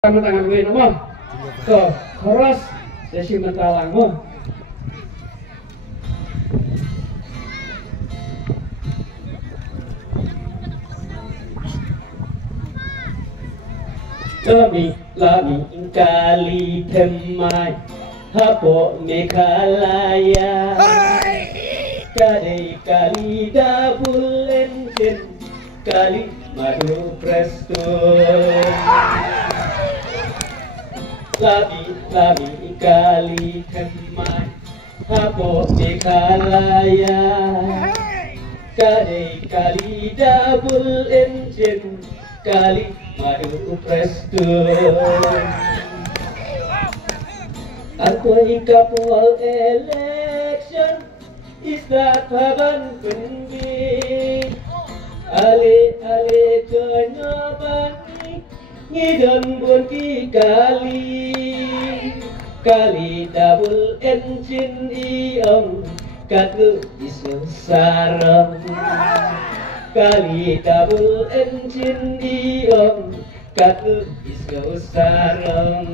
tangan gue nama ke keras desi mentalangmu lami kali temai hapo mekalaya kali dabul engine kali madu presto lami kali temai hapo mekalaya kali double engine kali madu presto aku ikapol election istataban pendi ale kenyaban ngidon bun kali double engine iong katu isu sarang kali double engine iong katu isu sarang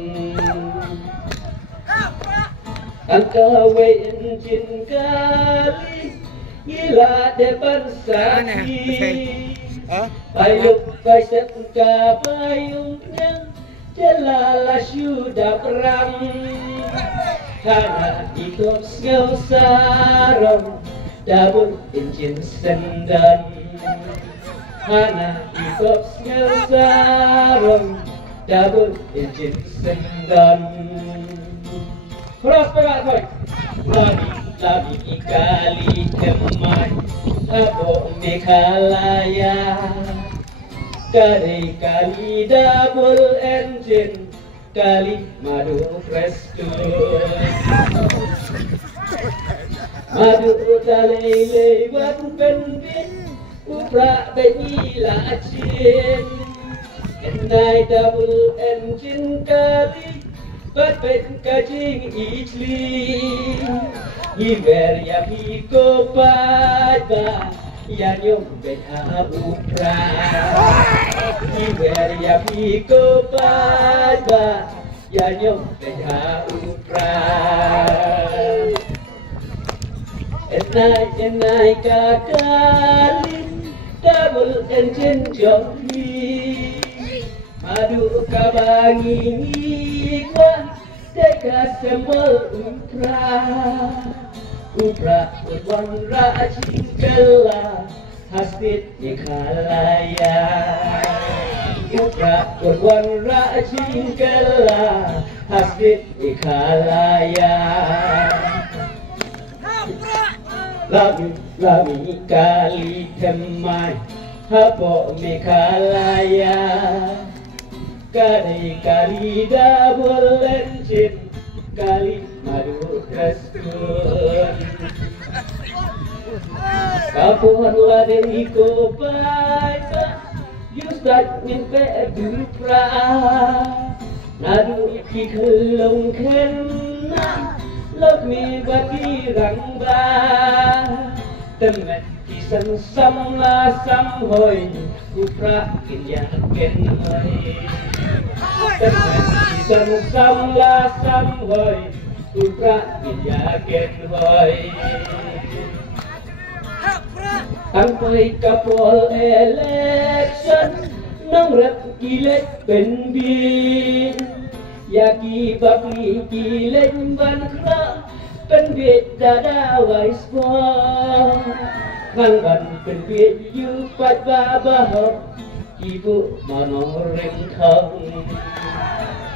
angkawe engine kali gila depan sakit payung kaisat ka payungnya jelala sudah perang karena ikut ngau sarong double engine sendan karena ikut ngau sarong double engine sendan keras perak koi lami kali temai hapo mekalaya kali double engine kali madu presto madu utalele wan pendit upra benila chin endai double engine kali Bapen kajing ijli Iwer ya hiko pada Ya nyom beha upra Iwer ya hiko pada Ya nyom beha upra Enai kakalin Double engine joki Madu kabangi ngikwa Deka sembel upra Udwan rajin kela Hasbit ikalaya Upra udwan rajin kela Hasbit ikalaya Lami kali temai Hapo mekalaya kali double engine kali madu kastun kapuhan ladeng iko baita yustat mimpe dupra nadu ikelong kena lok mi baki rangba temet kisan samla samhoy kupra kinyaken hoy kisan samla samhoy kupra kinyaken hoy angkoy kapol election nang rep kilet penbin yaki bakli kilet bankra penbit dada waispo ngang ban penbit yu pat babahok ibu manoreng thong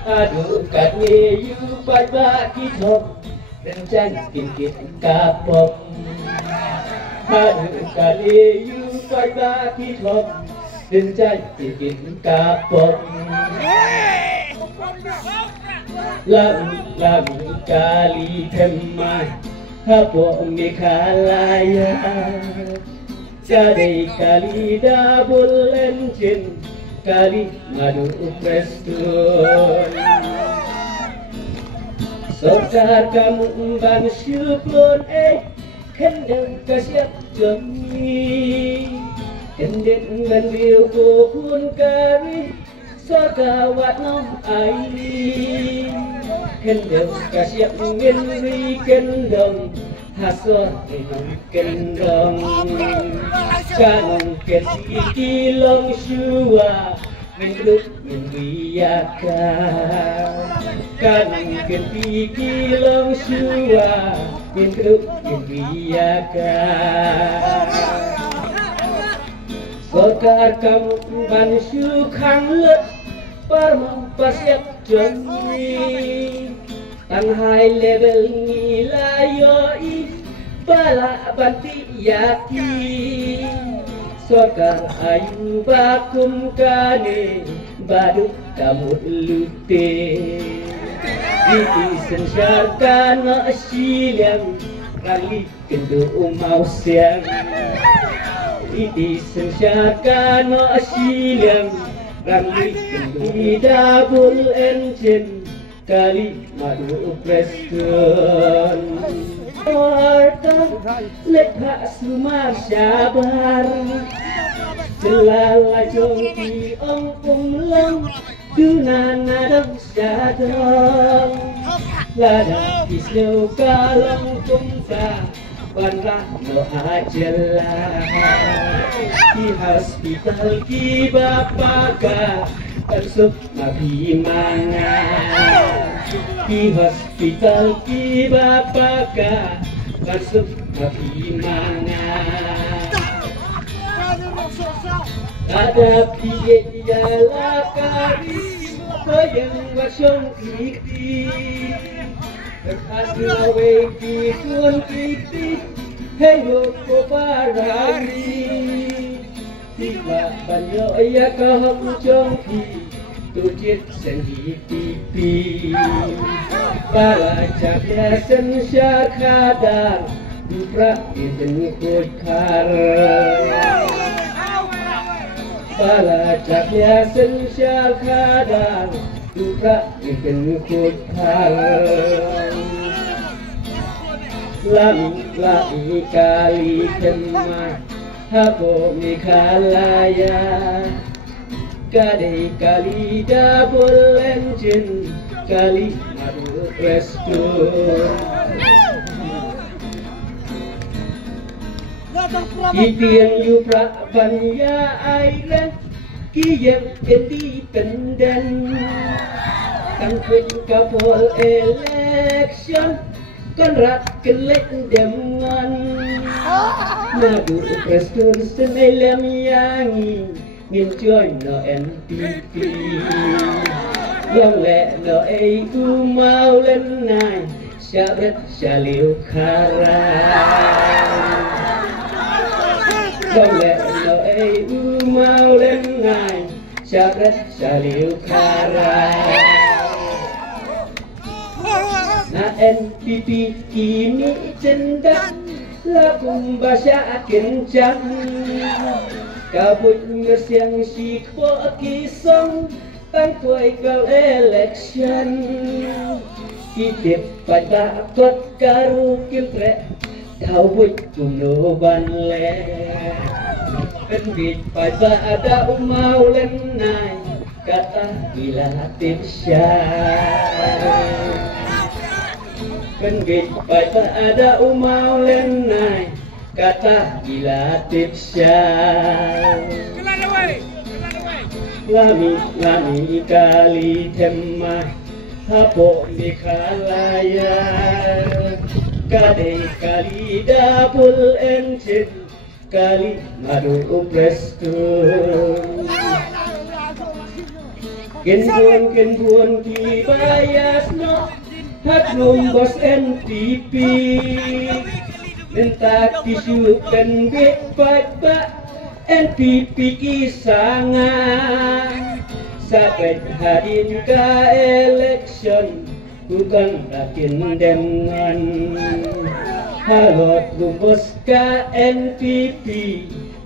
aduh katne yu pat bakithok rencang kikit kapok aduh katne yu pat bakithok rencang kikit kapok lami kali temai hapo mekalaya kali double engine kali madu presto sokar kamu ban syukur kendeng kasiap jami kendeng ban liu pohon kari Sorgawat nom ai kendong kasyap ngiri kendong hasor kendong kanong kilong syua menduk mendiaka kanong kilong syua menduk mendiaka Sokar kamu ban syukhang let parmampasyak joni tang high level nilayoi bala banti yaki Sokar ayu bakum kane baduk kamu lute Iti sensyar kana silang kali kendo umau siang Iti sensyar kana silang kali kendo double engine kali madu preston Warta lekha sumar syabar Selala jongki ong kumlang Dunan nadang sadang Ladang kislew kalang kumta Panrah no ajalah Di hospital ki bapaka Tersuk nabi manga Di hospital ki bapaka Tersuk nabi manga Ada piye ialah kari Koyang wasyong kiti Terhadap weki kun kiti Hengok ko parari Tiba banyo ya kaham jongki Tujit sendi pipi Para capnya sen syakadar Dupra iten kudkar Para capnya sen syakadar Dupra iten kudkar Lami kali kemah Habo mikalaya Kali kali double engine Kali madu resto Ipian yu prabanya airan Kiyang independen Tangkut kapol election Konrad kelek dengan Madu prestur senelam yangi Ngincoy no NPP Yang lek no ku mau lenai Syabret syaliw karang Yang lek no ku mau lenai Syabret syaliw karang Na NPP kini cendak Lakum basya kencang Kabut ngersiang sikpo kisong Tangkoy kau election Kitip pada kot karu kiltre Tau buit kuno banle Pendit pada ada umau lenai Kata gila tipsyar Penggit pada ada umau lenai Kata gila tipsyar Lami kali temah Hapo mikalaya Kade kali double engine Kali madu presto Kenbuan ki bayas no Hak nombos NPP Mentak disukan bek-bek NPP kisangan Sampai hadin ke election Bukan rakin dengan Halot lumbos ke NPP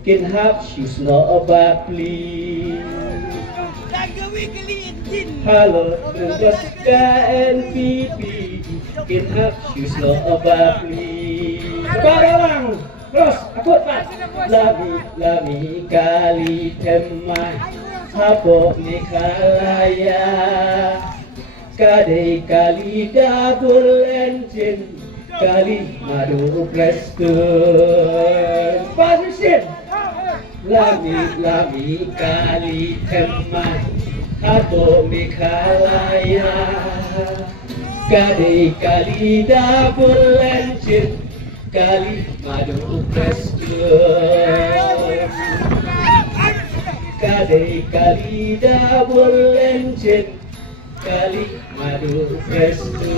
Kin hap syus no bakli Halot lumbos ke NPP Kin hap syus no bakli Barang terus akut pak Lami kali temai Hapo Nikalaya Kadai kali dabul engine Kali madu prestun Position Lami kali teman Hapo Nikalaya Kadai kali dabul engine Kali madu prestun Kadai kali double engine Kali madu presto